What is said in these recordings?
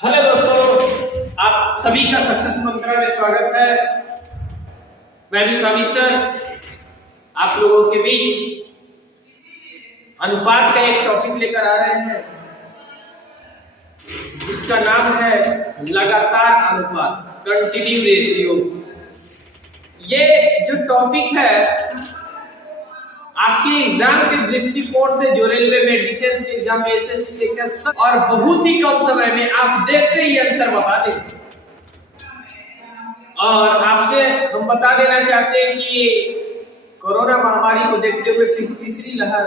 Hello दोस्तों, आप सभी का सक्सेस मंत्रा में स्वागत है। मैं भी स्वामी सर आप लोगों के बीच अनुपात का एक टॉपिक लेकर आ रहे हैं जिसका नाम है लगातार अनुपात, कंटिन्यू रेशियो। ये जो टॉपिक है आपके एग्जाम के दृष्टिकोण से, जो रेलवे में, डिफेंस के एग्जाम में, एसएससी के एग्जाम, और बहुत ही कम समय में आप देखते ही आंसर बता देंगे। और आपसे हम बता देना चाहते हैं कि कोरोना महामारी को देखते हुए फिर तीसरी लहर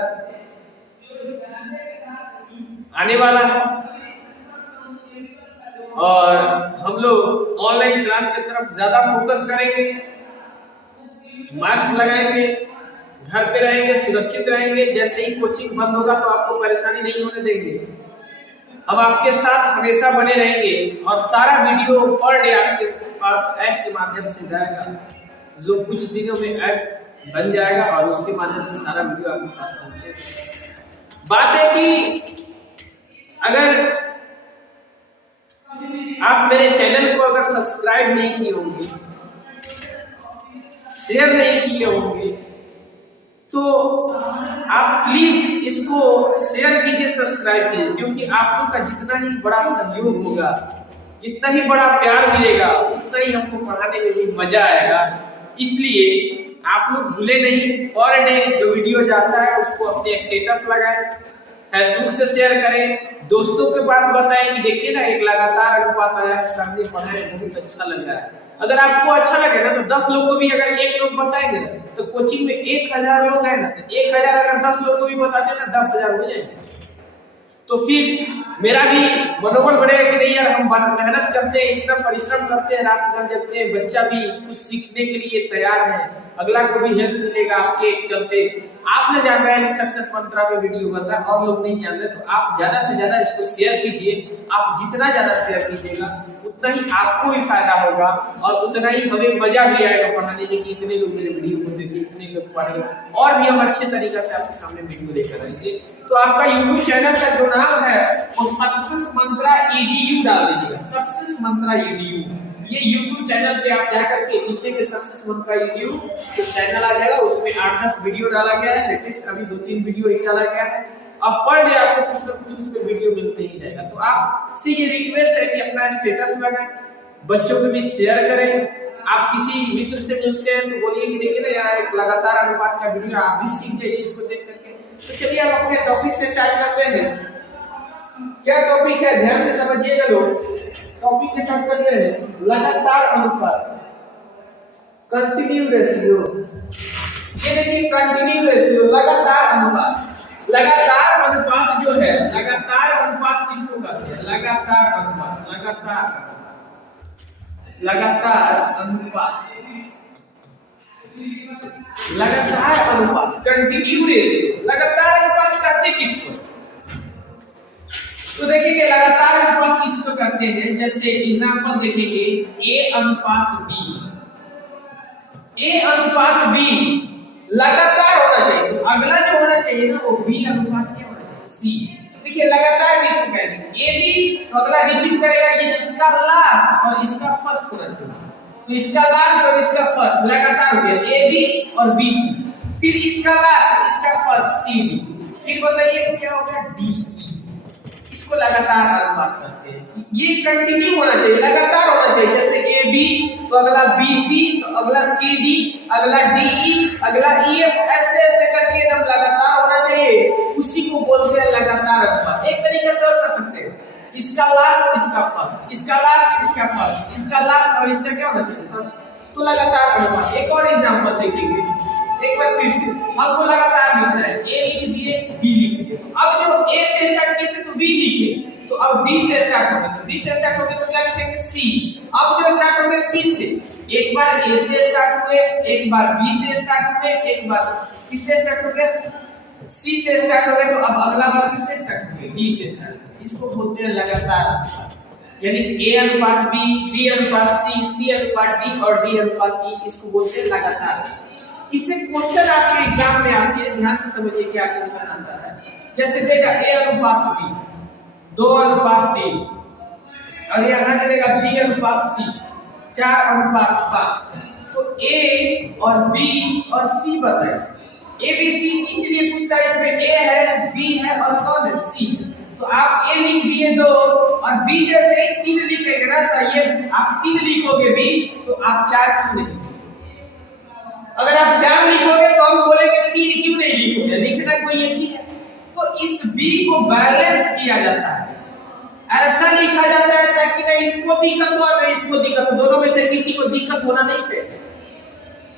आने वाला है और हम लोग ऑनलाइन क्लास की तरफ ज्यादा फोकस करेंगे, मास्क लगाएंगे, घर पे रहेंगे, सुरक्षित रहेंगे। जैसे ही कोचिंग बंद होगा तो आपको परेशानी नहीं होने देंगे। हम आपके साथ हमेशा बने रहेंगे और सारा वीडियो पर डे आपके पास ऐप के माध्यम से जाएगा, जो कुछ दिनों में ऐप बन जाएगा और उसके माध्यम से सारा वीडियो आपके पास पहुंचेगा। बात है कि अगर आप मेरे चैनल को अगर सब्सक्राइब नहीं किए होंगे, शेयर नहीं किए होंगे, तो आप प्लीज इसको शेयर कीजिए, सब्सक्राइब कीजिए, क्योंकि आप लोग का जितना ही बड़ा सहयोग होगा, जितना ही बड़ा प्यार मिलेगा, उतना ही हमको पढ़ाने में भी मजा आएगा। इसलिए आप लोग भूले नहीं, पर डे जो वीडियो जाता है उसको अपने स्टेटस लगाएं, फेसबुक से शेयर करें, दोस्तों के पास बताएं कि देखिए ना एक लगातार अनुपात आया है, सामने पढ़ाए, बहुत अच्छा लग रहा है। अगर आपको अच्छा लगे ना तो 10 लोग को भी अगर एक लोग बताएंगे ना तो कोचिंग में 1000 लोग हैं ना, तो 1000 अगर 10 लोग को भी बताते ना 10,000 हो जाएंगे। तो फिर मेरा भी मनोबल बढ़ेगा कि नहीं यार, हम मेहनत करते हैं, इतना परिश्रम करते हैं, रात भर जगते हैं, बच्चा भी कुछ सीखने के लिए तैयार है, अगला को भी हेल्प मिलेगा आपके चलते। आप न जान रहे हैं कि सक्सेस मंत्रा में वीडियो बन रहा है और लोग नहीं जान रहे, तो आप ज्यादा से ज्यादा इसको शेयर कीजिए। आप जितना ज्यादा शेयर कीजिएगा उतना ही आपको भी फायदा होगा और उतना ही हमें मजा भी आएगा पढ़ाने में कि इतने लोग मेरे वीडियो को देखे, इतने लोग पढ़े, और भी हम अच्छे तरीके से आपके सामने वीडियो लेकर आएंगे। तो आपका यूट्यूब चैनल का जो नाम है वो सक्सेस मंत्रा EDU डाल दीजिएगा, सक्सेस मंत्रा EDU। ये YouTube चैनल पे आप जाकर के लिखेंगे सक्सेस मंत्रा EDU तो चैनल आ जाएगा, उसमें 8-10 वीडियो डाला गया है, लेटेस्ट अभी 2-3 वीडियो ही डाला गया है। अब पर डे आपको कुछ ना कुछ उसमें वीडियो मिलते ही जाएगा। तो आपसे ये रिक्वेस्ट है कि अपना स्टेटस लगाएं, बच्चों को भी शेयर करें। आप किसी मित्र से मिलते हैं तो बोलिए कि देखिए ना यहाँ एक लगातार अनुपात का वीडियो, आप भी सीख जाइए इसको देख करके। तो चलिए आप अपने टॉपिक से स्टार्ट करते हैं। क्या टॉपिक है, ध्यान से समझिएगा लोग। टॉपिक के स्टार्ट करते हैं, लगातार अनुपात, कंटिन्यू रेशियो। ये देखिए कंटिन्यू रेशियो, लगातार अनुपात। लगातार अनुपात जो है, लगातार अनुपात किसको कहते हैं? लगातार अनुपात, लगातार अनुपात, लगातार अनुपात, कंटिन्यू रेशियो। लगातार अनुपात कहते किसको? तो देखिए लगातार अनुपात किसको कहते हैं। जैसे एग्जांपल देखेंगे, A अनुपात B, A अनुपात B लगातार होना चाहिए। अगला जो होना चाहिए ना वो B अनुपात क्या होना चाहिए? C। देखिए लगातार किसको कहेंगे? AB तो अगला रिपीट करेगा, ये इसका लास्ट और इसका फर्स्ट होना चाहिए। तो इसका लास्ट और इसका फर्स्ट लगातार हो गया, AB और BC। फिर इसका लास्ट, इसका फर्स्ट CD। फिर बताइए क्या हो गया? DE। इसको लगातार अनुपात कहते हैं। ये कंटिन्यू होना चाहिए, लगातार होना चाहिए। जैसे AB तो अगला BC, तो अगला CD, अगला DE, अगला EF, ऐसे ऐसे करके एकदम लगातार होना चाहिए। उसी को बोलते हैं लगातार अनुपात। एक तरीके से कर सकते हैं, इसका लास्ट, इसका फर्स्ट, इसका लास्ट, इसका फर्स्ट, इसका लास्ट और इसका क्या होना चाहिए? फर्स्ट। तो लगातार अनुपात। एक और एग्जांपल देखेंगे, एक बार फिर से हमको लगातार लिखना है। A लिख दिए, B लिख दिए। तो अब जो A से स्टार्ट किए थे तो B लिखे, तो अब B से स्टार्ट होंगे, तो B से स्टार्ट होंगे तो क्या लिखेंगे? C। अब जो स्टार्ट होंगे C से, एक बार A से स्टार्ट हुए, एक बार B से स्टार्ट हुए, एक बार किससे स्टार्ट हो गया? C से स्टार्ट हो गए, तो अब अगला बार किससे स्टार्ट होंगे? D से स्टार्ट होंगे। इसको बोलते हैं लगातार अनुपात। यानी A अनुपात B, B अनुपात C, C अनुपात D और D अनुपात E, इसको बोलते हैं लगातार। इससे क्वेश्चन आपके एग्जाम में आते हैं, ध्यान से समझिए क्या क्वेश्चन आता है। जैसे देगा A अनुपात B, 2 अनुपात 3, और यहाँ दे देगा बी अनुपात सी, 4:5। तो ए और बी और सी बताए। ए बी सी इसलिए पूछता है, इसमें ए है, बी है और कौन है, सी। तो आप ए लिख दिए 2 और बी जैसे ही 3 लिखेंगे ना, तो ये आप 3 लिखोगे बी, तो आप 4 क्यों नहीं? अगर आप 4 लिखोगे तो हम बोलेंगे 3 क्यों नहीं लिखोगे, लिखना कोई एक ही है। तो इस बी को बैलेंस किया जाता है, ऐसा लिखा जाता है ताकि ना इसको दिक्कत हो ना इसको दिक्कत हो, दोनों में से किसी को दिक्कत होना नहीं चाहिए।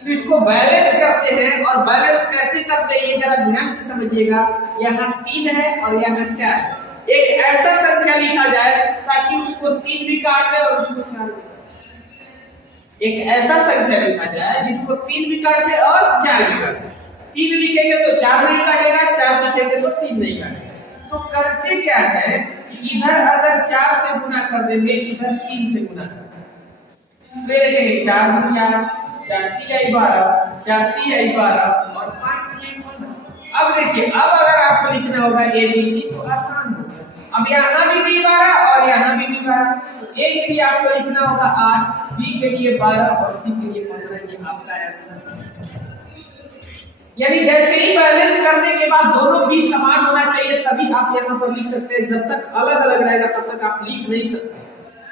तो इसको बैलेंस करते हैं, और बैलेंस कैसे करते हैं ये जरा ध्यान से समझिएगा। यहाँ 3 है और यहाँ 4 है। एक ऐसा संख्या लिखा जाए ताकि उसको 3 भी काट दे और उसको 4 भी। एक ऐसा संख्या लिखा जाए जिसको 3 भी काट दे और 4 भी काट दे। 3 लिखेंगे तो 4 नहीं काटेगा, 4 लिखेंगे तो 3 नहीं काटेगा। तो करते क्या है कि इधर अगर 4 से गुना कर देंगे, इधर 3 से गुना कर देंगे, तो देखेंगे 4 गुना 4 3 12, 4 3 12 और 5 3 15। अब देखिए, अब अगर आपको लिखना होगा ए बी सी तो आसान हो गया। अब यहाँ भी बी 12 और यहाँ भी 12, तो ए के लिए आपको लिखना होगा 8, बी के लिए 12 और सी के लिए 15। ये आपका आंसर है। यानी जैसे ही बैलेंस करने के बाद दोनों बी समान होना चाहिए, तभी आप यहाँ पर लिख सकते हैं। जब तक अलग अलग रहेगा तब तक आप लिख नहीं सकते।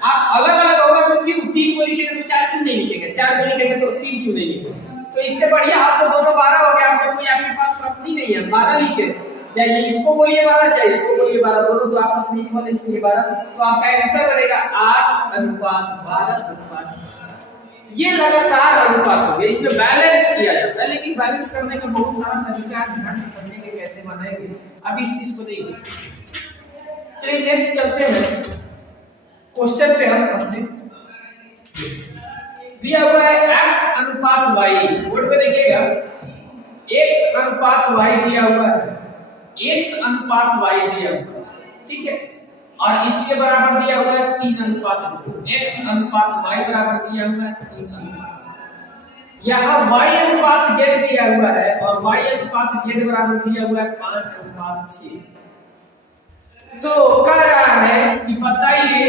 आप अलग अलग होगा तो क्यों 3 को लिखेंगे तो 4 क्यों नहीं लिखेंगे, 4 को लिखेंगे तो 3 क्यों नहीं लिखेंगे। तो इससे बढ़िया आप तो दोनों 12 हो गया, आपको कोई आपके पास प्रश्न ही नहीं है, 12 लिखे। चाहे इसको बोलिए 12, चाहे इसको बोलिए 12, दोनों तो आपस में इक्वल है, इसलिए 12। तो आपका आंसर बनेगा 8:12:12। ये लगातार अनुपात हो गया, इसमें बैलेंस किया जाता है। लेकिन बैलेंस करने का बहुत सारा तरीका है, ध्यान से समझेंगे कैसे बनाएंगे, अभी इस चीज को नहीं। चलिए नेक्स्ट चलते हैं क्वेश्चन पे। हम अपने दिया हुआ है x अनुपात y, बोर्ड पे देखिएगा x अनुपात y दिया हुआ है, x अनुपात y दिया हुआ है, ठीक है। और इसके बराबर दिया हुआ है 3:2, x अनुपात y बराबर दिया हुआ है 3:2। यहाँ y अनुपात z दिया हुआ है और y अनुपात z बराबर दिया हुआ है 5:6। तो कह रहा है कि बताइए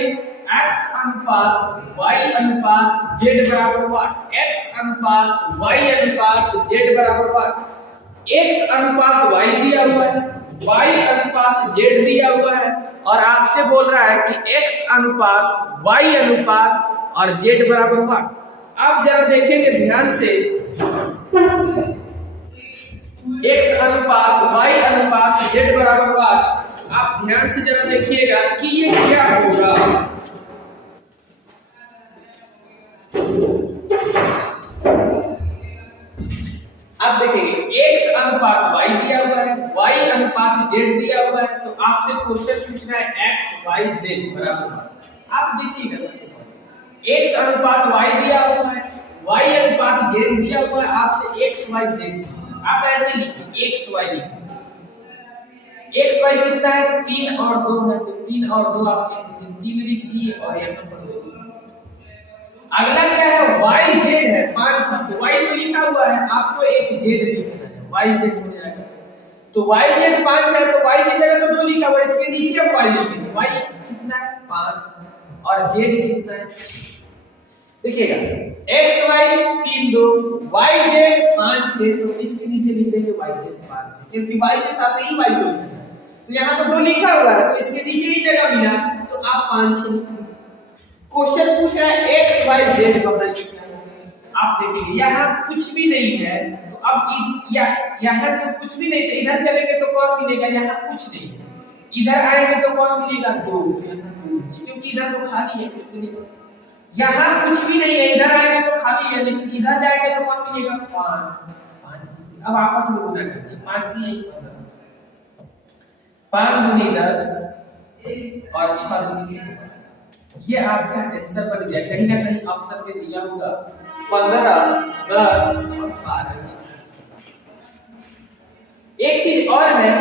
x अनुपात y अनुपात z बराबर व्हाट, x अनुपात y अनुपात z बराबर व्हाट। x अनुपात y दिया हुआ है, y अनुपात z दिया हुआ है, और आपसे बोल रहा है कि x अनुपात y अनुपात और z बराबर व्हाट। आप जरा देखेंगे ध्यान से, x अनुपात y अनुपात z बराबर व्हाट। आप ध्यान से जरा देखिएगा कि ये क्या होगा। आप देखेंगे x अनुपात y दिया हुआ है, y अनुपात z दिया हुआ है। तो आपसे क्वेश्चन पूछ रहा है x y z बराबर। आप देखिएगा सबसे पहले x अनुपात y दिया हुआ है, y अनुपात z दिया हुआ है, आपसे x y z। आप ऐसे लिखिए x y लिखिए, x y कितना है 3 और 2 है, तो 3 और 2 आप लिख दीजिए, 3 लिख दिए और यहाँ पर 2। अगला क्या है y z है 5, तो y तो लिखा हुआ है, आपको एक z लिखना है, y z हो जाएगा। तो y z 5 है, तो y की जगह तो 2 लिखा हुआ है, इसके नीचे हम y लिखेंगे। y कितना है 5 और z कितना है, देखिएगा x y 3 2 y z 5 6, तो इसके नीचे लिख देंगे y z 5, क्योंकि y के साथ ही y को लिखना है। तो यहाँ तो 2 लिखा हुआ है, तो इसके नीचे ही जगह मिला, तो आप 5 6 लिख दीजिए। क्वेश्चन पूछ रहा है x y z बताइए क्या होगा। आप देखेंगे यहाँ कुछ भी नहीं है, तो अब यहाँ जो कुछ भी नहीं, तो इधर चलेंगे तो कौन मिलेगा, यहाँ कुछ नहीं है। इधर आएंगे तो कौन मिलेगा 2, यहाँ 2, क्योंकि इधर तो खाली है, कुछ मिलेगा। यहाँ कुछ भी नहीं है, इधर आएंगे तो खाली है, लेकिन इधर जाएंगे तो कौन मिलेगा 5। अब आपस में गुना कर दिए, 5 3 5 दूनी 10 और 6 दूनी 15। ये आपका आंसर बन गया। कहीं ना कहीं ऑप्शन में दिया होगा 15 10 और 12। एक चीज और है,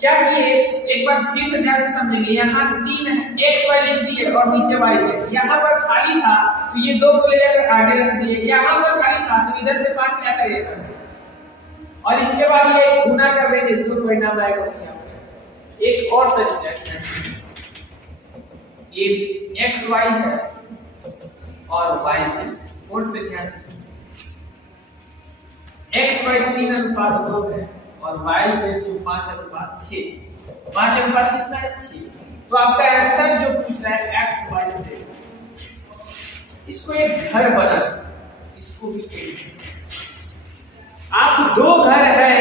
क्या किए एक बार फिर से ध्यान से समझेंगे। यहाँ 3 है, x y लिख दिए और नीचे y z। यहाँ पर खाली था तो ये 2 को ले जाकर आगे रख दिए, यहाँ पर खाली था तो इधर से 5 क्या करिएगा, और इसके बाद ये गुना कर देंगे, जो परिणाम आएगा वही आपका आंसर। एक और तरीका है, ये एक्स वाई है और वाई से बोर्ड पे ध्यान से एक्स वाई 3:2 है और वाई से 5:6। 5 कितना है 6। तो आपका आंसर जो पूछ रहा है एक्स वाई से, इसको एक घर बना, इसको भी आप दो घर है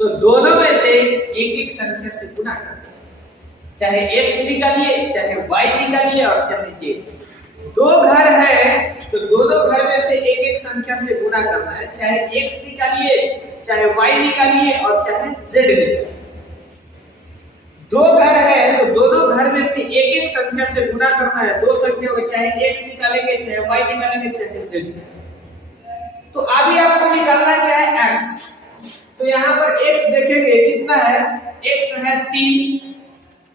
तो दोनों में से एक एक संख्या से गुणा करना, चाहे x निकालिए चाहे y निकालिए और चाहे z। दो घर है तो दोनों घर में से एक एक संख्या से गुणा करना है, चाहे x निकालिए चाहे y निकालिए और चाहे z निकालिए। दो घर है तो दोनों घर में से एक एक संख्या से गुणा करना है, दो संख्या होगी, चाहे x निकालेंगे चाहे y निकालेंगे चाहे z। तो अभी आपको निकालना क्या है x। तो यहाँ पर x देखेंगे कितना है, x है 3,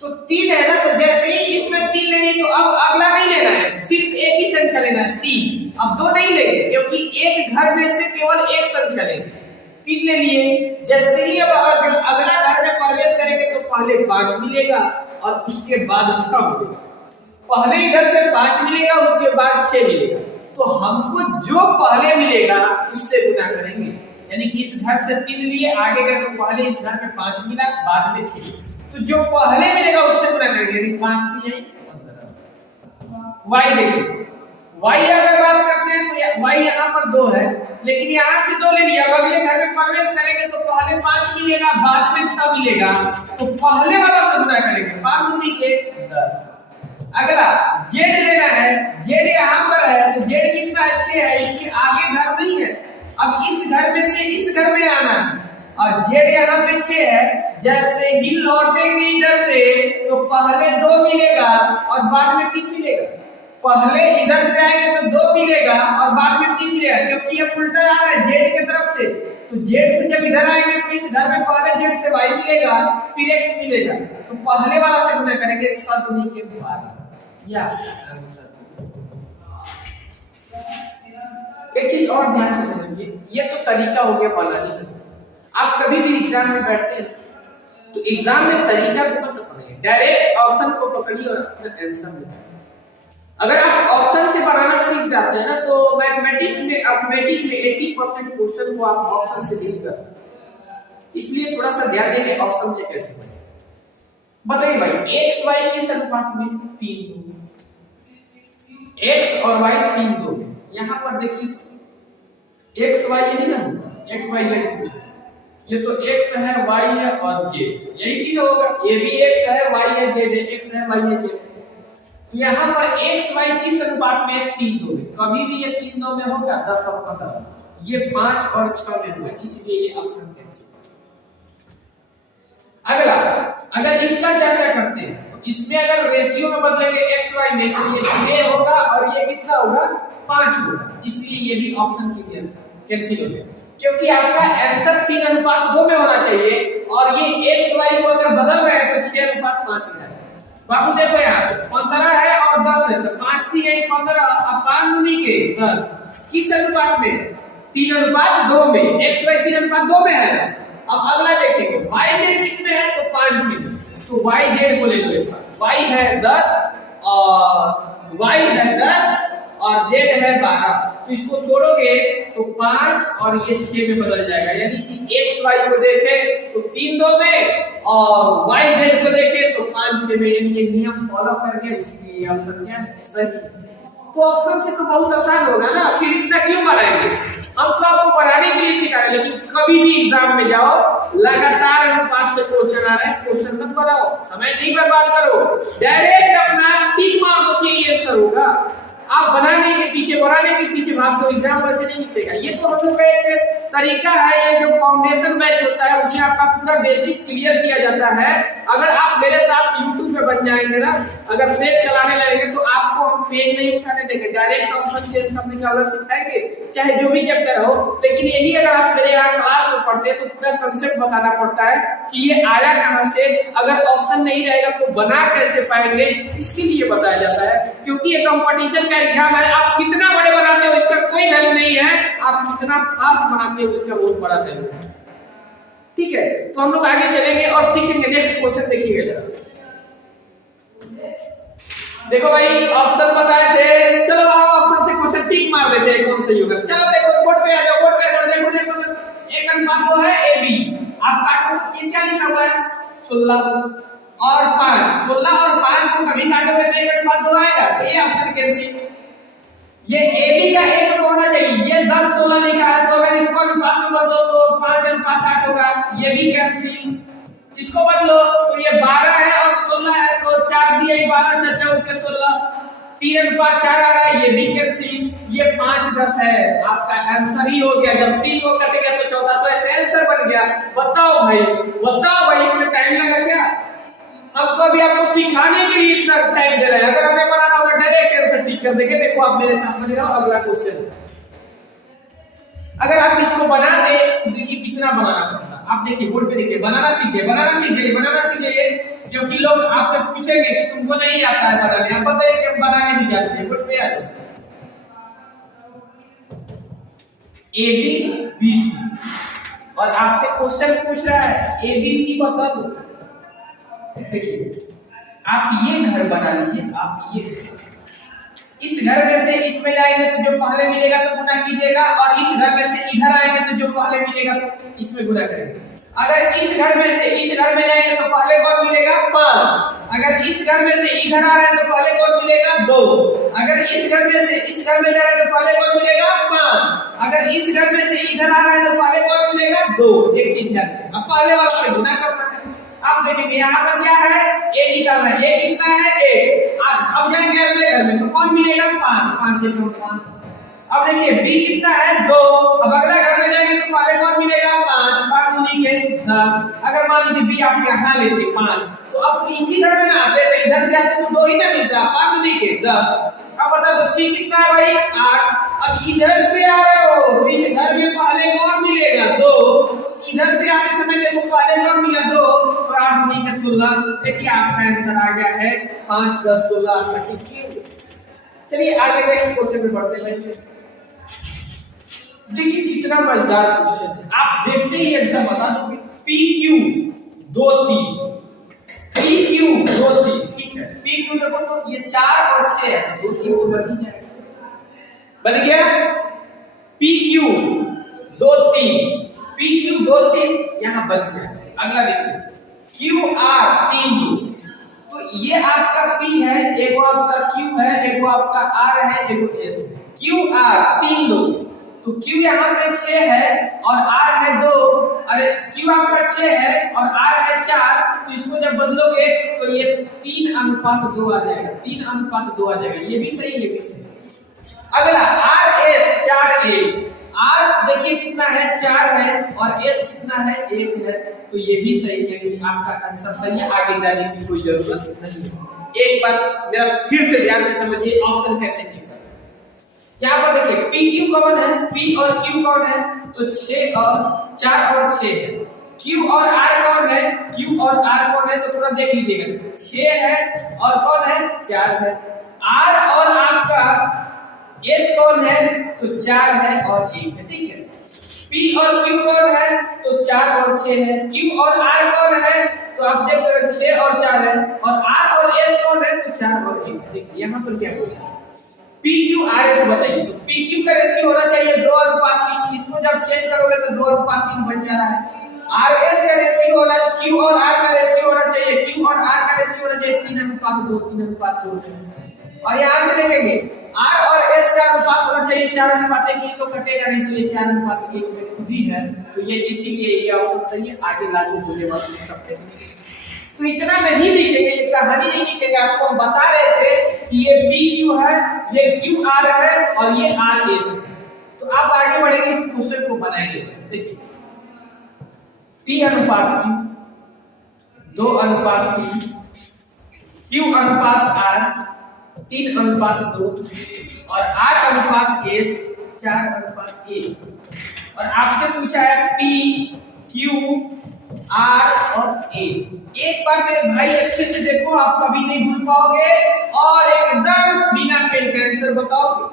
तो 3 है ना, तो जैसे ही इसमें 3 लेंगे तो अब अगला नहीं लेना है, सिर्फ एक ही संख्या लेना है 3। अब 2 नहीं लेंगे क्योंकि एक घर में से केवल एक संख्या लेंगे। 3 ले लिए, जैसे ही अब अगला घर में प्रवेश करेंगे तो पहले 5 मिलेगा और उसके बाद 6 मिलेगा। पहले इधर से 5 मिलेगा उसके बाद 6 मिलेगा, तो हमको जो पहले मिलेगा उससे गुणा करेंगे। यानी कि इस घर से 3 लिए, आगे गए तो पहले इस घर में 5 मिला बाद में 6, तो जो पहले मिलेगा उससे गुणा करेंगे। यानी 5 3 15। y देखिए, y अगर बात करते हैं तो y यहाँ पर 2 है, लेकिन यहाँ से 2 ले लिया, अगले घर में प्रवेश करेंगे तो पहले 5 मिलेगा बाद में 6 मिलेगा, तो पहले वाला से गुणा करेंगे। 5 दूनी के 10। अगला z लेना है, z यहाँ पर है तो z कितना अच्छे है, इसके आगे घर नहीं है। अब इस घर में से इस घर में आना है और z यहाँ पे 6 है, जैसे ही लौटेंगे इधर से तो पहले 2 मिलेगा और बाद में 3 मिलेगा। पहले इधर से आएंगे तो 2 मिलेगा और बाद में 3 मिलेगा, क्योंकि ये उल्टा आ रहा है z की तरफ से। तो z से जब इधर आएंगे तो इस घर में पहले z से y मिलेगा फिर x मिलेगा, तो पहले वाला से गुणा करेंगे 6 दूनी के 12। या आंसर। एक चीज और ध्यान से समझिए, ये तो तरीका हो गया बनाने का। आप कभी भी एग्जाम में बैठते हैं तो एग्जाम में तरीका को मत पकड़िए, डायरेक्ट ऑप्शन को पकड़िए और अपना आंसर निकालिए। अगर आप ऑप्शन से बनाना सीख जाते हैं ना तो मैथमेटिक्स में अर्थमेटिक में 80% क्वेश्चन को आप ऑप्शन से डील कर सकते हैं। इसलिए थोड़ा सा ध्यान देंगे ऑप्शन से कैसे बने। बताइए भाई, x y किस अनुपात में 3:2, x और y 3:2 में। यहाँ पर देखिए तो x y यही ना होगा, x y z, ये तो x है y है और z, यही तीन होगा। ये भी x है y है z है, x है y है z। तो यहाँ पर x y किस अनुपात में 3:2 में, कभी भी ये 3:2 में होगा 10 और 15, ये 5 और 6 में होगा, इसलिए ये ऑप्शन कैंसिल। अगला, अगर इसका चर्चा करते हैं तो इसमें अगर रेशियो में बदलेंगे x y में तो ये 6 होगा और ये कितना होगा 5 होगा, इसलिए ये भी ऑप्शन कैंसिल हो गया। क्योंकि आपका आंसर 3:2 में होना चाहिए और ये x y को अगर बदल रहे हैं तो 6:5 में है। बाबू देखो यहाँ 15 है और 10 है, तो 5 3 है 15 और 5 दूनी के 10, किस अनुपात में 3:2 में, x y 3:2 में है। अब अगला देखेंगे y z किस में है तो 5 में, तो y z को ले लो एक बार। y है 10 और y है 10 और z है 12, तो इसको तोड़ोगे तो 5 और ये 6 में बदल जाएगा। यानी कि x y को देखे तो 3:2 में और y z को देखे तो 5 6 में। ये नियम फॉलो करके इसलिए ऑप्शन क्या सही। तो ऑप्शन से तो बहुत आसान होगा ना, फिर इतना क्यों बनाएंगे। हम तो आपको बनाने के लिए सिखा रहे हैं, लेकिन कभी भी एग्जाम में जाओ लगातार अनुपात से क्वेश्चन आ रहा है, क्वेश्चन मत बनाओ, समय नहीं बर्बाद करो, डायरेक्ट अपना टिक मार दो कि ये आंसर होगा। आप बनाने के पीछे भाग तो एग्जाम वैसे नहीं निकलेगा। ये तो हम लोग का एक तरीका है, ये जो फाउंडेशन बैच होता है उसमें आपका पूरा बेसिक क्लियर किया जाता है। अगर आप मेरे साथ YouTube पे बन जाएंगे ना, अगर सेव चलाने लगेंगे तो आपको हम पेज नहीं उठाने देंगे, डायरेक्ट ऑप्शन से सब निकालना सिखाएंगे, चाहे जो भी चैप्टर हो। लेकिन यही अगर आप मेरे यहाँ क्लास में पढ़ते हैं तो पूरा कंसेप्ट बताना पड़ता है कि ये आया कहाँ से, अगर ऑप्शन नहीं रहेगा तो बना कैसे पाएंगे, इसके लिए बताया जाता है। क्योंकि ये कंपटीशन का एग्जाम है, आप कितना बड़े बनाते हो इसका कोई वैल्यू नहीं है, आप कितना फास्ट बनाते हो उसका बहुत बड़ा वैल्यू है। ठीक है, तो हम लोग आगे चलेंगे और सीखेंगे। नेक्स्ट क्वेश्चन देखिएगा जरा। देखो भाई ऑप्शन बताए थे, चलो आओ ऑप्शन से क्वेश्चन टिक मार देते हैं कौन सही होगा। चलो देखो बोर्ड पे आ जाओ, बोर्ड पे आ जाओ, देखो देखो देखो 1:2 है ए बी। आप काटो तो ये क्या लिखा हुआ है 16 और 5, 16 और 5 को कभी काटोगे तो 1:2 आएगा, तो ये ऑप्शन कैंसिल। ये ए बी का 1 तो होना चाहिए, ये 10 16 लिखा है तो अगर इसको अनुपात में बदलो तो 5:8 होगा, ये भी कैंसिल। इसको बदलो तो ये 12 है और 16 है तो 4 दिया 12 चाचा के 16, 3:4 आ रहा है, ये भी कैंसिल। ये 5 10 है, आपका आंसर ही हो गया। जब 3 को कट गया तो चौथा, तो ऐसे आंसर बन गया। बताओ भाई इसमें टाइम लगा क्या? अब तो अभी आपको सिखाने के लिए इतना टाइम दे रहे हैं, अगर हमें बनाना होता डायरेक्ट आंसर टिक कर देंगे। देखो आप मेरे सामने जाओ, अगला क्वेश्चन। अगर आप इसको बना दे तो देखिए कितना बनाना पड़ता। आप देखिए बोर्ड पे देखिए, बनाना सीखिए, क्योंकि लोग आपसे पूछेंगे कि तुमको नहीं आता है बनाने, आप बताइए कि हम बनाने नहीं जानते हैं। बोर्ड पे आ जाओ, ए बी बी सी, और आपसे क्वेश्चन पूछ रहा है ए बी सी बता दो। देखिए आप ये घर बना लीजिए, आप ये इस घर में से इसमें जाएंगे तो जो पहले मिलेगा तो गुना कीजिएगा, और इस घर में से इधर आएंगे तो जो पहले मिलेगा तो इसमें गुना करेंगे। अगर इस घर में से इस घर में जाएंगे तो पहले कौन मिलेगा 5, अगर इस घर में से इधर आ रहे हैं तो पहले कौन मिलेगा 2, अगर इस घर में से इस घर में जा रहे हैं तो पहले कौन मिलेगा 5, अगर इस घर में से इधर आ रहे हैं तो पहले कौन मिलेगा 2। एक चीज ध्यान रखिए, अब पहले वाला से गुना करना है। आप देखेंगे यहाँ पर क्या है, ए निकालना है, ए कितना है 1। अब जाएंगे अगले घर में तो कौन मिलेगा 5, 5 1 5। अब देखिए बी कितना है 2, अब अगला घर में जाएंगे तो पहले कौन मिलेगा 5, 5 दूनी के 10। अगर मान लीजिए बी आप यहाँ लेते 5, तो अब इसी घर में ना आते तो इधर से आते तो 2 ही ना मिलता, 5 दूनी के 10। अब बता दो सी कितना है भाई 8। अब इधर से आ रहे हो तो इस घर में पहले कौन मिलेगा 2, तो इधर से आते समय देखो पहले कौन मिला 2, तो 8 दूनी के 16। देखिए आपका आंसर आ गया है 5 10 16 आपका ठीक। चलिए आगे नेक्स्ट क्वेश्चन पे बढ़ते हैं। देखिए कितना मजेदार क्वेश्चन है, आप देखते ही आंसर बता दोगे। पी क्यू 2 3, पी क्यू 2 3, ठीक है। पी क्यू देखो तो ये 4 और 6 है, 2 3 तो बन ही जाएगा, बन गया। पी क्यू 2 3, पी क्यू 2 3 यहां बन गया। अगला देखिए क्यू आर 3 2, तो ये आपका पी है, एगो आपका क्यू है, एगो आपका आर है, एगो एस है। क्यू आर 3 2, तो Q यहाँ पे 6 है और R है 2, अरे Q आपका 6 है और R है 4, तो इसको जब बदलोगे तो ये 3:2 आ जाएगा, 3:2 आ जाएगा। ये भी सही, ये भी सही। अगला RS 4 1, R देखिए कितना है 4 है और S कितना है 1 है, तो ये भी सही है। यानी आपका आंसर सही है, आगे जाने की कोई जरूरत नहीं है। एक बार मेरा फिर से ध्यान से समझिए ऑप्शन कैसे किया। यहाँ पर देखिए पी क्यू कौन है, पी और क्यू कौन है, तो 6 और 4 और 6 है। क्यू और आर कौन है, क्यू और आर कौन है, तो थोड़ा देख लीजिएगा 6 है और कौन है 4 है। आर और आपका एस कौन है, तो 4 है और 1 है, ठीक है। पी और क्यू कौन है, तो 4 और 6 है। क्यू और आर कौन है, तो आप देख सकते हैं 6 और 4 है, और आर और एस कौन है, तो 4 और 1 है। देखिए यहाँ पर क्या होगा, पी क्यू आर एस बताइए। तो पी क्यू का रेशियो होना चाहिए 2:3, इसको जब चेंज करोगे तो 2:3 बन जा रहा है। आर एस का रेशियो होना, क्यू और आर का रेशियो होना चाहिए, क्यू और आर का रेशियो होना चाहिए 3:2, 3:2। और यहाँ से देखेंगे आर और एस का अनुपात होना चाहिए 4:1, तो कटेगा नहीं, तो ये 4:1 में खुद ही है, तो ये इसीलिए ये ऑप्शन सही है। आगे लागू होने वाले सब तो इतना नहीं लिखेंगे, ये कहानी नहीं लिखेंगे, आपको हम बता रहे थे कि ये पी क्यू है, ये क्यू आर है और ये आर एस है। तो आप आगे बढ़ेंगे, इस क्वेश्चन को बनाएंगे। बस देखिए पी अनुपात क्यू 2:3, क्यू अनुपात आर 3:2 और आर अनुपात एस 4:1। और आपसे पूछा है पी क्यू आर और एस। एक बार मेरे भाई अच्छे से देखो, आप कभी नहीं भूल पाओगे और एकदम बिना पेन के आंसर बताओगे।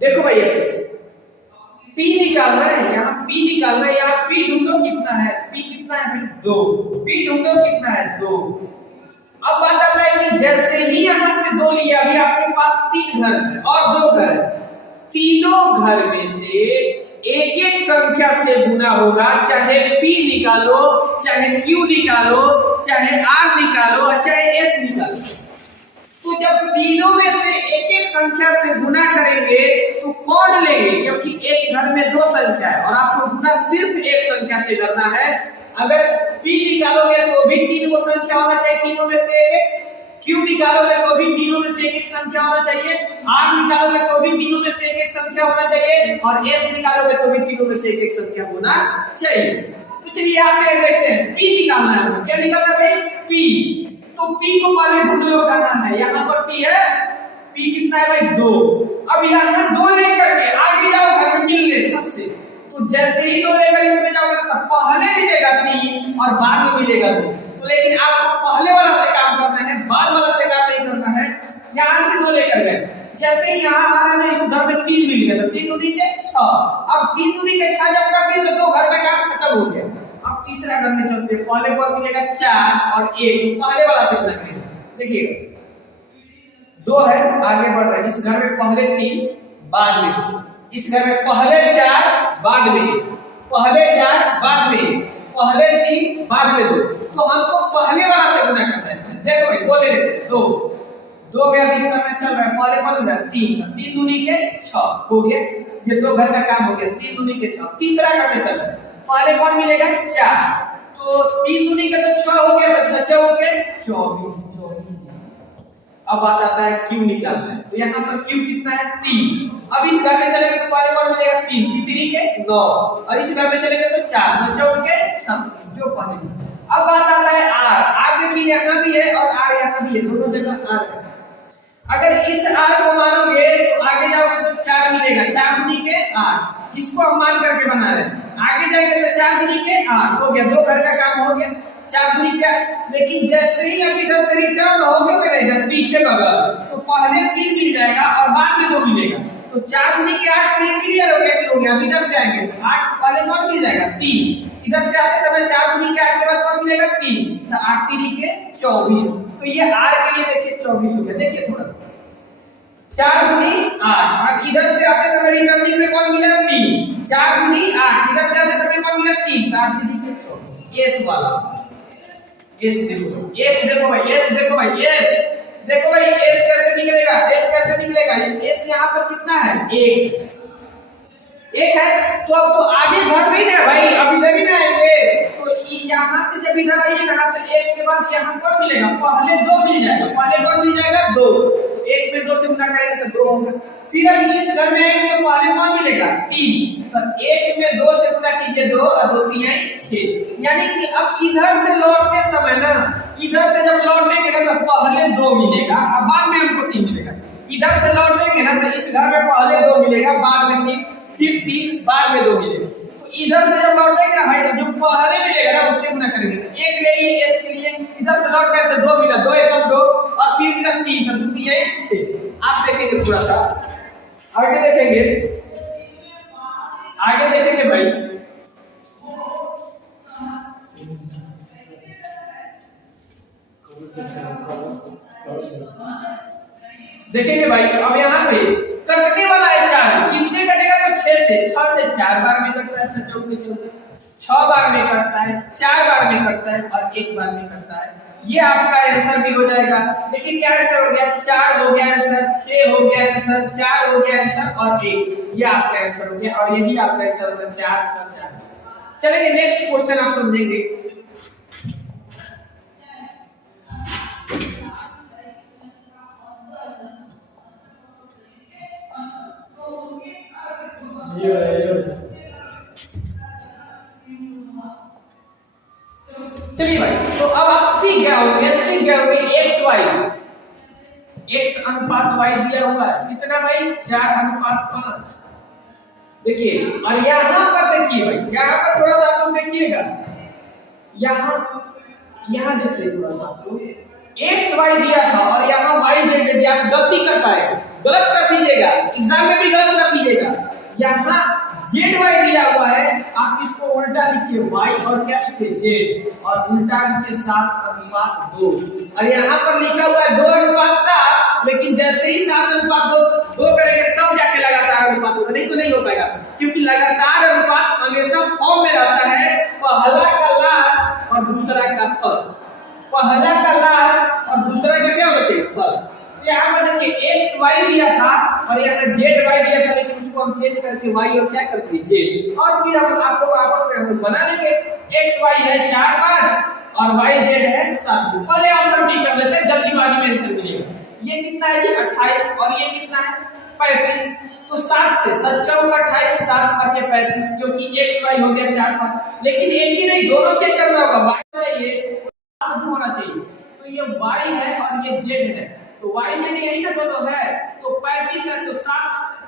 देखो भाई अच्छे से, P निकालना है, यहाँ P निकालना है। यहाँ P ढूंढो कितना है, P कितना है भाई 2, P ढूंढो कितना है 2, अब बात आता है कि जैसे ही यहां से 2 लिया, अभी आपके पास 3 घर है और 2 घर है, तीनों घर में से एक एक संख्या से गुना होगा, चाहे P निकालो, चाहे Q निकालो, चाहे R निकालो और चाहे S निकालो। तो जब तीनों में से एक एक संख्या से गुना करेंगे तो कौन लेंगे, क्योंकि एक घर में 2 संख्या है और आपको गुना सिर्फ एक संख्या से करना है। अगर P निकालोगे तो भी 3 को संख्या होना चाहिए, तीनों में से एक एक। Q निकालोगे तो भी तीनों में से एक एक संख्या होना चाहिए, R निकालोगे तो भी तीनों में से एक एक संख्या होना चाहिए और S निकालोगे तो भी तीनों में से एक एक संख्या होना चाहिए। तो चलिए आगे देखते हैं, P निकालना है। क्या निकालना है भाई? P। तो P को पहले ढूंढ लो कहां है। यहां पर P है, P कितना है भाई? 2। अब यहां 2 लेकर के आगे जाओ घर में मिलने सबसे, तो जैसे ही 2 लेकर इसमें जाओगे तो पहले मिलेगा 3 और बाद में मिलेगा 2। तो लेकिन आपको पहले वाला से काम करना है, बाद वाला से काम नहीं करना है। यहां से 2 लेकर गए, जैसे ही यहां आ रहे हैं इस घर में 3 मिल गया, तो 3 दूनी के 6। अब 3 दूनी के 6 जब कर दिए तो 2 घर का काम खत्म हो गया। अब तीसरा घर में चलते हैं, पहले को मिलेगा 4 और 1, पहले वाला से गुना करेंगे। देखिए 2 है, आगे बढ़ रहा है। इस घर में पहले 3 बाद में 2, इस घर में पहले 4 बाद में 1, पहले 4 बाद में 1, पहले 3 बाद में 2। तो हमको पहले वाला से गुना करना है। देखो भाई 2 ले लेते हैं, 2 में अब इस घर में चल रहा है, पहले कौन मिला? 3 दूनी के 6 हो गया। ये 2 घर का काम हो गया, 3 दूनी के 6। तीसरा घर में चल रहा है, पहले कौन मिलेगा? 4। तो 3 दूनी का तो 6 हो गया, तो 6 हो गए 24। अब बात आता है Q निकालना है। तो यहाँ पर Q कितना है? 3। अब इस घर में चलेगा तो पहले कौन मिलेगा? 3, 3 के 9 और इस घर में चलेगा तो 4, 9 4 के 36 जो पहले। अब बात आता है R देखिए यहाँ भी है और R यहाँ भी है, दोनों जगह R है। अगर इस R को मानोगे तो आगे जाओगे तो 4 मिलेगा, 4 दूनी के 8। इसको हम मान करके बना रहे हैं, आगे जाएंगे तो 4 दूनी के 8 हो गया, 2 घर का काम हो गया, 4 दूनी के 8। लेकिन जैसे ही हम इधर से रिटर्न हो गए इधर पीछे बगल, तो पहले 3 मिल जाएगा और बाद में 2 मिलेगा। तो 4 दूनी के 8 तो ये क्लियर हो गया कि हो गया। अब इधर से आएंगे 8 पहले कौन मिल जाएगा? 3। इधर से आते समय 4 दूनी के 8 के बाद कौन मिलेगा? 3। तो 8 3 के 24। तो ये R के लिए देखिए 24 हो गया। देखिए थोड़ा सा 4 दूनी 8 और इधर से आते समय रिटर्निंग में कौन मिला? 3। 4 दूनी 8 इधर से आते समय कौन मिला? 3। तो 8 3 के 24। S वाला S देखो भाई, S देखो भाई, S देखो भाई, S देखो भाई, S कैसे निकलेगा? S कैसे निकलेगा? S यहाँ पर कितना है? 1 है। तो अब तो आगे घर नहीं है भाई, अब इधर ही ना आएंगे। तो यहाँ से जब इधर आइएगा ना तो 1 के बाद यहाँ पर मिलेगा, पहले 2 मिल जाएगा, पहले कौन मिल जाएगा? 2। 1 में 2 से गुना करेंगे तो 2 होगा। फिर अब इस घर में आएंगे तो पहले कौन मिलेगा? 3। तो 1 में 2 से गुना कीजिए 2 और 2 3 6। यानी कि अब इधर से लौटते समय ना, इधर से जब लौटेंगे ना तो पहले 2 मिलेगा और बाद में हमको 3 मिलेगा। इधर से लौटेंगे ना तो इस घर में पहले 2 मिलेगा, बाद में 3, फिर 3 बाद में 2 मिलेगा। तो इधर से जब लौटेंगे ना भाई तो जो पहले मिलेगा ना उससे गुना करेंगे। तो 1 ले लिए S के लिए, इधर से लौट गए तो 2 मिला, 2 1 2 और फिर मिला 3, तो 2 3 6। आप देखेंगे थोड़ा सा आगे देखेंगे, आगे देखेंगे भाई। देखेंगे भाई अब यहाँ पे कटने वाला है 4, किससे कटेगा? तो 6 से। 6 से 4 बार में कटता है, 6 चौक 6 बार में कटता है, 4 बार में कटता है और 1 बार में कटता है। ये आपका आंसर भी हो जाएगा। देखिए क्या आंसर हो गया? 4 हो गया आंसर, 6 हो गया आंसर, 4 हो गया आंसर और 1, ये आपका आंसर हो गया। और यही आपका आंसर होगा 4 6 4। चलिए नेक्स्ट क्वेश्चन आप समझेंगे। चलिए भाई, तो अब आप सीख गए होंगे x अनुपात y दिया हुआ है कितना भाई? 4:5। देखिए और यहाँ पर देखिए भाई, यहाँ पर थोड़ा सा आप लोग देखिएगा, यहाँ देखिए थोड़ा सा आप लोग, x y दिया था और यहाँ y z दिया। आप गलती कर पाएगा, गलत कर दीजिएगा, एग्जाम में भी गलत कर दीजिएगा। यहाँ z y दिया हुआ है, आप इसको उल्टा लिखिए y और क्या लिखिए z, और उल्टा लिखे 7:2। और यहाँ पर लिखा हुआ है 2:7, लेकिन जैसे ही 7:2 करेंगे तब जाके लगातार अनुपात होगा, नहीं तो नहीं हो पाएगा, क्योंकि लगातार अनुपात हमेशा फॉर्म में रहता है पहला का लास्ट और दूसरा का फर्स्ट। पहला का लास्ट और दूसरा का क्या होना चाहिए, फर्स्ट। यहाँ पर देखिए एक्स वाई दिया था और यहाँ जेड वाई दिया था, लेकिन उसको हम चेंज करके वाई और क्या करते हैं जेड, और फिर हम आप लोग आपस में हम बना लेंगे। एक्स वाई है 4 5 और वाई जेड है 7 2। पहले ऑप्शन ठीक कर लेते हैं, जल्दीबाजी में आंसर मिलेगा। ये कितना है, ये 28 और ये कितना है 35। तो 7 से 7 चौका 28, 7 5 35, क्योंकि एक्स वाई हो गया 4 5, लेकिन एक ही नहीं दोनों चेक करना होगा। वाई चाहिए 7 होना चाहिए, तो ये वाई है और ये जेड है, तो y z यही ना दोनों है, तो 35 है, तो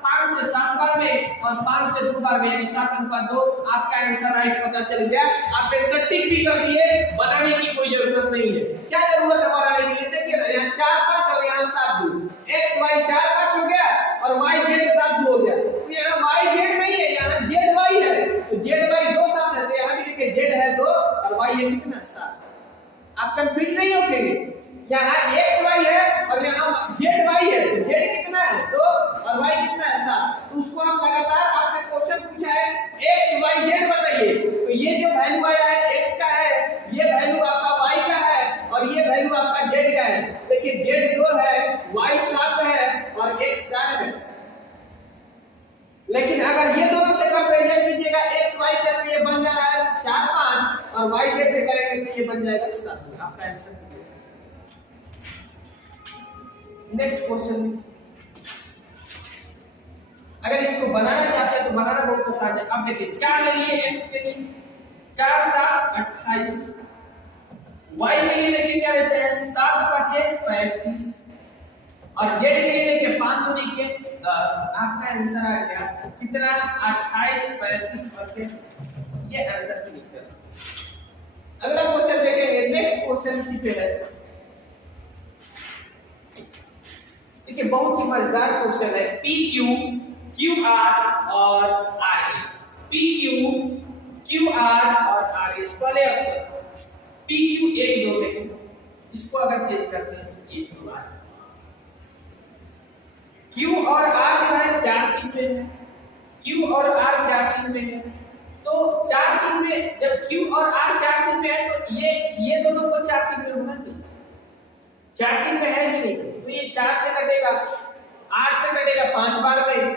5 से 7 बार में और 5 से 2 बार में, यानी 7:2। आपका आंसर राइट पता चल गया। आप आंसर टिक भी कर दिए, बनाने की कोई जरूरत नहीं है। क्या जरूरत है बनाने के लिए, देखिए ना यहाँ 4 5 और यहाँ 7 2, x y 4 5 हो गया और y z 7 2 हो गया। तो यहाँ y z नहीं है, यहाँ z y है, तो z y 2 7 है, तो यहाँ भी देखिए z है 2 और y है कितना 7। आप कंफ्यूज नहीं होंगे, यहाँ x y है और यहाँ z y है, तो z कितना है 2 और y कितना है 7। तो उसको हम लगातार आपसे क्वेश्चन पूछा है x y z बताइए, तो ये जो वैल्यू आया है x का है, ये वैल्यू आपका y का है और ये वैल्यू आपका z का है। देखिए z 2 है, y 7 है और x 4 है। लेकिन अगर ये दोनों से कंपैरिजन कीजिएगा x y से, तो ये बन जा रहा है 4 5 और y z से करेंगे तो ये बन जाएगा 7। आपका आंसर नेक्स्ट क्वेश्चन। अगर इसको बनाना चाहते हैं तो बनाना बहुत आसान है। अब देखिए 4 ले लिए x के लिए, 4 7 28, y के लिए देखिए क्या लेते हैं 7 5 35 और z के लिए देखिए 5 दूनी के 10। आपका आंसर आ गया कितना 28 35 और ये आंसर की लिखते हैं। अगला क्वेश्चन देखेंगे, नेक्स्ट क्वेश्चन इसी पे है। देखिए बहुत ही मजेदार क्वेश्चन है, पी क्यू क्यू आर और R S. P Q Q R और आर एस। पहले ऑप्शन पी क्यू 1 2 में, इसको अगर चेंज करते हैं तो 1 2 आर। क्यू और आर जो है 4 3 में है, क्यू और आर 4 3 में है, तो 4 3 में जब क्यू और आर 4 3 में है तो ये दोनों को 4 3 में होना चाहिए। 4 3 में है कि नहीं, तो ये 4 से कटेगा, 8 से कटेगा 5 बार में,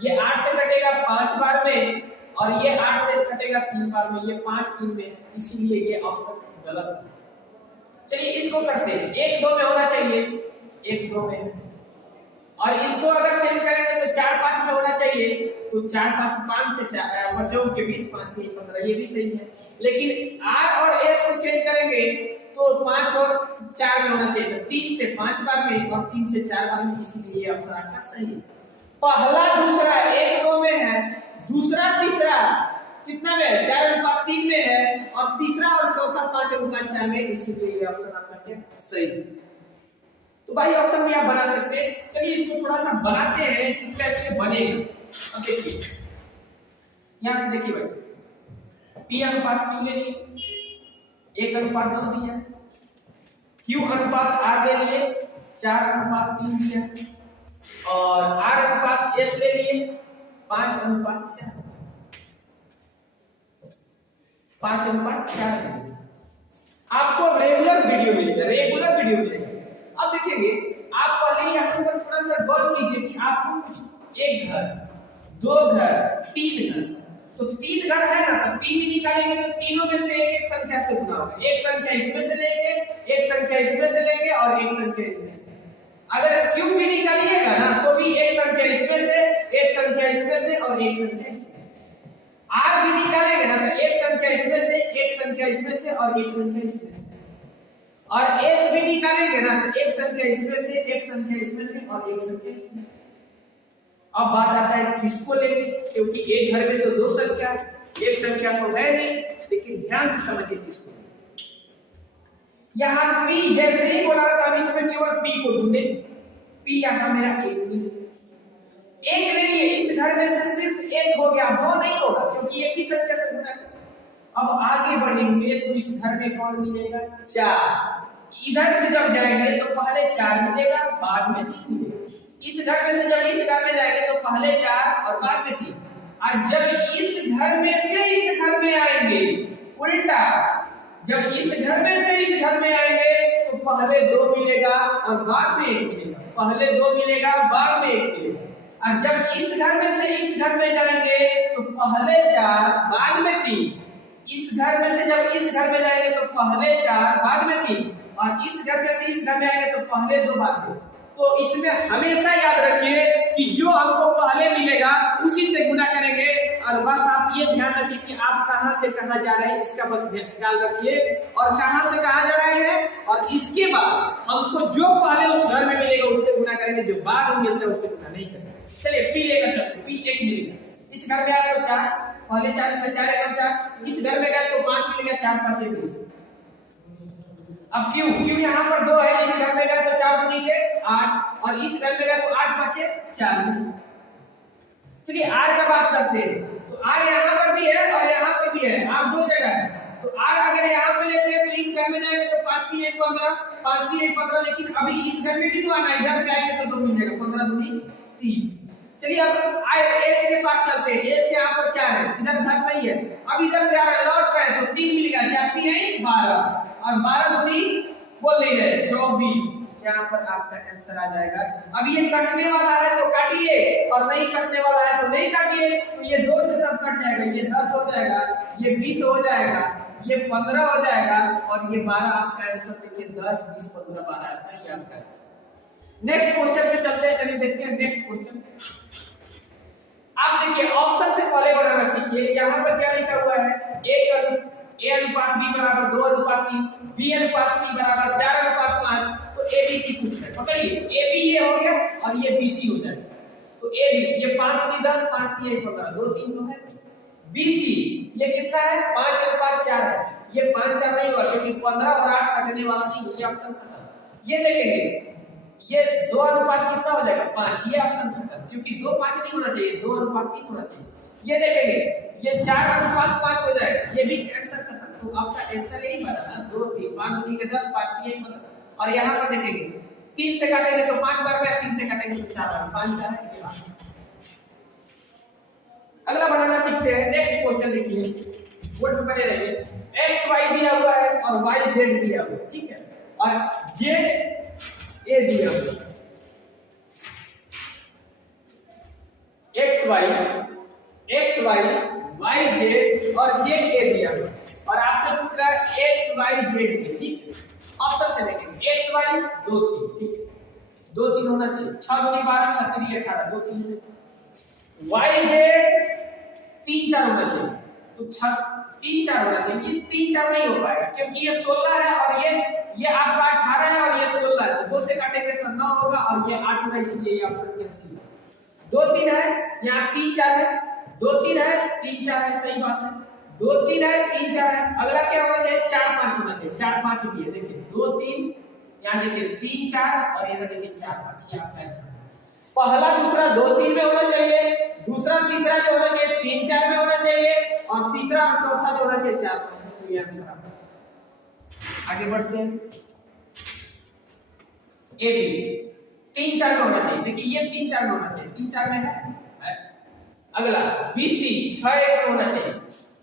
ये 8 से कटेगा 5 बार में और ये 8 से कटेगा 3 बार में, ये 5 3 में है, इसीलिए ये ऑप्शन गलत है। चलिए इसको करते हैं, 1 2 में होना चाहिए, 1 2 में, और इसको अगर चेंज करेंगे तो 4 5 में होना चाहिए, तो 4 5 5 से 4 बच्चों के 20 5 3 15, ये भी सही है। लेकिन आर और एस को चेंज करेंगे तो 5 और 4 में होना चाहिए, 3 से 5 बार में और 3 से 4 बार में, इसीलिए ये ऑप्शन आपका सही है। पहला दूसरा 1 2 में है, दूसरा तीसरा कितना में है 4:3 में है और तीसरा और चौथा 5:4 में, इसीलिए ये ऑप्शन आपका क्या सही है। तो भाई ऑप्शन भी आप बना सकते हैं। चलिए इसको थोड़ा सा बनाते हैं कि कैसे बनेगा। अब देखिए यहां से देखिए भाई, p अनुपात q ले लिए, 1:2 दिया, q अनुपात r ले लिए 4:3 दिया और r अनुपात s ले लिए 5:4, 5:4। आपको रेगुलर वीडियो मिलेगा, रेगुलर वीडियो मिलेगा। अब देखिए आप पहले ही यहाँ पर थोड़ा सा गौर कीजिए कि आपको कुछ 1 घर 2 घर 3 घर, तो 3 घर है ना, तो 3 भी निकालेंगे तो तीनों में से एक संख्या से गुना होगा। एक संख्या इसमें से लेंगे, एक संख्या इसमें से लेंगे और एक संख्या इसमें से। अगर क्यू भी निकालिएगा ना तो भी एक संख्या इसमें से, एक संख्या इसमें से और एक संख्या इसमें से। आर भी निकालेंगे ना तो एक संख्या इसमें से, एक संख्या इसमें से और एक संख्या इसमें से। और एस भी निकालेंगे ना तो एक संख्या इसमें से, एक संख्या इसमें से और एक संख्या इसमें से। अब बात आता है किसको लेंगे, क्योंकि एक घर में तो 2 संख्या, एक संख्या तो है नहीं, लेकिन ध्यान से समझिए किसको। यहाँ p जैसे ही बोला था हम इसमें केवल p को ढूंढे, p यहाँ मेरा 1 ले लिए, इस घर में से सिर्फ 1 हो गया, 2 नहीं होगा क्योंकि एक ही संख्या से गुणा कर। अब आगे बढ़ेंगे तो इस घर में कौन मिलेगा? 4। इधर से जब जाएंगे तो पहले 4 मिलेगा, बाद में 3 मिलेगा। इस घर में से जब इस घर में जाएंगे तो पहले 4 और बाद में 3। और जब इस घर में से इस घर में आएंगे उल्टा, जब इस घर में से इस घर में आएंगे तो पहले 2 मिलेगा और बाद में 1 मिलेगा, पहले 2 मिलेगा बाद में 1 मिलेगा। और जब इस घर में से इस घर में जाएंगे तो पहले 4 बाद में 3। इस घर में से जब इस घर में जाएंगे तो पहले 4 बाद में 3, और इस घर में से इस घर में आएंगे तो पहले 2 बाद में। तो इसमें हमेशा याद रखिए कि जो हमको पहले मिलेगा उसी से गुना करेंगे। और बस आप ये ध्यान रखिए कि आप कहां से कहां जा रहे हैं, इसका बस ख्याल रखिए, और कहां से कहां जा रहे हैं। और इसके बाद हमको जो पहले उस घर में मिलेगा उससे गुना करेंगे, जो बाद में मिलता है उससे गुना नहीं करेंगे। चलिए पी लेकर चलते, पी 1 मिलेगा। इस घर में आया तो 4, पहले 4 मिला, 4 एकम 4। इस घर में गया तो 5 मिलेगा, 4 5 21। अब क्यों यहाँ पर 2 है, इस घर में गया तो 4 दूनी के 8, और इस घर में गया तो 8 5 40। चलिए आर का बात करते हैं, तो आर यहाँ पर भी है और यहाँ पर भी है, आर 2 जगह है। तो आर अगर यहाँ पे लेते हैं तो इस घर में जाएंगे तो 5 3 1 15, 5 3 1 15। लेकिन अभी इस घर में भी तो आना है, इधर से आएंगे तो 2 मिल जाएगा, 15 दूनी 30। चलिए अब एस के पास चलते हैं। एस यहाँ पर 4 है, इधर घर नहीं है, अब इधर से आ रहा है लौट रहा है तो 3 मिलेगा, 4 3 12, और 12 दूनी बोल नहीं रहे 24। यहाँ पर आपका आंसर आ जाएगा। अब ये कटने वाला है तो काटिए, और नहीं कटने वाला है तो नहीं काटिए। तो ये 2 से सब कट जाएगा, ये 10 हो जाएगा, ये 20 हो जाएगा, ये 15 हो जाएगा, और ये 12 आपका आंसर। देखिए 10 20 15 12 आता है, ये आपका आंसर। नेक्स्ट क्वेश्चन पे चलते हैं, चलिए देखते हैं नेक्स्ट क्वेश्चन। आप देखिए ऑप्शन से पहले बनाना सीखिए। यहाँ पर क्या लिखा हुआ है? ए अनुपात बी बराबर 2 अनुपात 3, बी अनुपात सी बराबर 4 अनुपात 5। तो ए बी सी पूछ रहा है, पकड़िए। ए बी ये हो गया और ये बी सी हो जाएगा। तो ए बी ये 5 3 10, 5 3 15, 2 3 तो है। बी सी ये कितना है? 5 अनुपात 4 है। ये 5 4 नहीं होगा क्योंकि 15 और 8 कटने वाला नहीं, ये ऑप्शन खत्म। ये देखेंगे ये 2 अनुपात कितना हो जाएगा? 5, ये ऑप्शन खत्म, क्योंकि 2 5 नहीं होना चाहिए, 2 अनुपात 3 होना चाहिए। ये देखेंगे ये 4 अनुपात 5 हो जाएगा, ये भी आंसर खत्म। तो आपका आंसर यही बना ना, 2 3 5 दूनी के 10, 5 3 15। और यहाँ पर देखेंगे 3 से काटेंगे तो 5 बार में, 3 से काटेंगे तो 4 बार, 5 4 है। अगला बनाना सीखते हैं। नेक्स्ट क्वेश्चन देखिए, बोर्ड पे बने रहिए। x y दिया हुआ है और y z दिया हुआ है, ठीक है, और z ए दिया हुआ है। x y y z और z ए दिया हुआ है, और आपसे पूछ रहा है x y z ए, ठीक है। ऑप्शन से देखेंगे x y 2 3, ठीक है, 2 3 होना चाहिए। 6 दूनी 12, 6 3 18, 2 3। y z 3 4 होना चाहिए, तो 6 3 4 होना चाहिए। ये 3 4 नहीं हो पाएगा क्योंकि ये 16 है और ये आपका 18 है और ये 16 है, तो 2 से काटेंगे तो 9 होगा, और ये 8 होगा, इसलिए ये ऑप्शन कैंसिल है। 2 3 है, यहाँ 3 4 है, 2 3 है 3 4 है, सही बात है। 2 3 है 3 4 है, अगला क्या होना चाहिए? 4 5 होना चाहिए, 4 5 भी है। देखिए 2 3, यहाँ देखिए 3 4, और यहाँ देखिए 4 5, ये आपका आंसर है। पहला दूसरा 2 3 में होना चाहिए, दूसरा तीसरा जो होना चाहिए 3 4 में होना चाहिए, और तीसरा और चौथा जो होना चाहिए 4 5 में। तो ये आंसर आपका। आगे बढ़ते हैं। ए बी 3 4 में होना चाहिए, देखिए ये 3 4 में होना चाहिए, 3 4 में है। अगला बी सी 6 1 में होना चाहिए,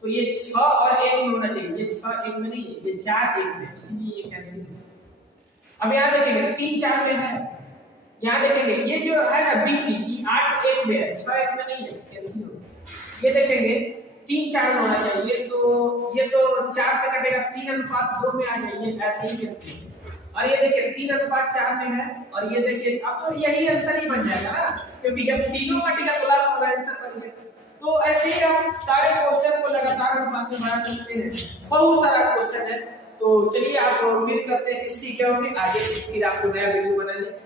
तो ये 6 और 1 में होना चाहिए, ये 6 1 में नहीं है, ये 4 1 में, इसलिए ये कैंसिल है। अब यहाँ देखेंगे 3 4 में है, यहाँ देखेंगे ये जो है ना बी सी, ये 8 1 में है, 6 1 में नहीं है, कैंसिल हो। ये देखेंगे 3 4 में होना चाहिए, तो ये तो 4 से कटेगा, 3 अनुपात 2 में आ जाइए, ऐसे ही कैंसिल। और ये देखिए 3 अनुपात 4 में है, और ये देखिए अब तो यही आंसर ही बन जाएगा ना, क्योंकि जब तीनों कटेगा तो लास्ट वाला आंसर बन जाएगा। तो ऐसे ही हम सारे क्वेश्चन को लगातार अनुपात में बढ़ा सकते हैं, बहुत सारा क्वेश्चन है। तो चलिए आप उम्मीद करते हैं कि सीखे होंगे, आगे फिर आपको नया वीडियो बनाने।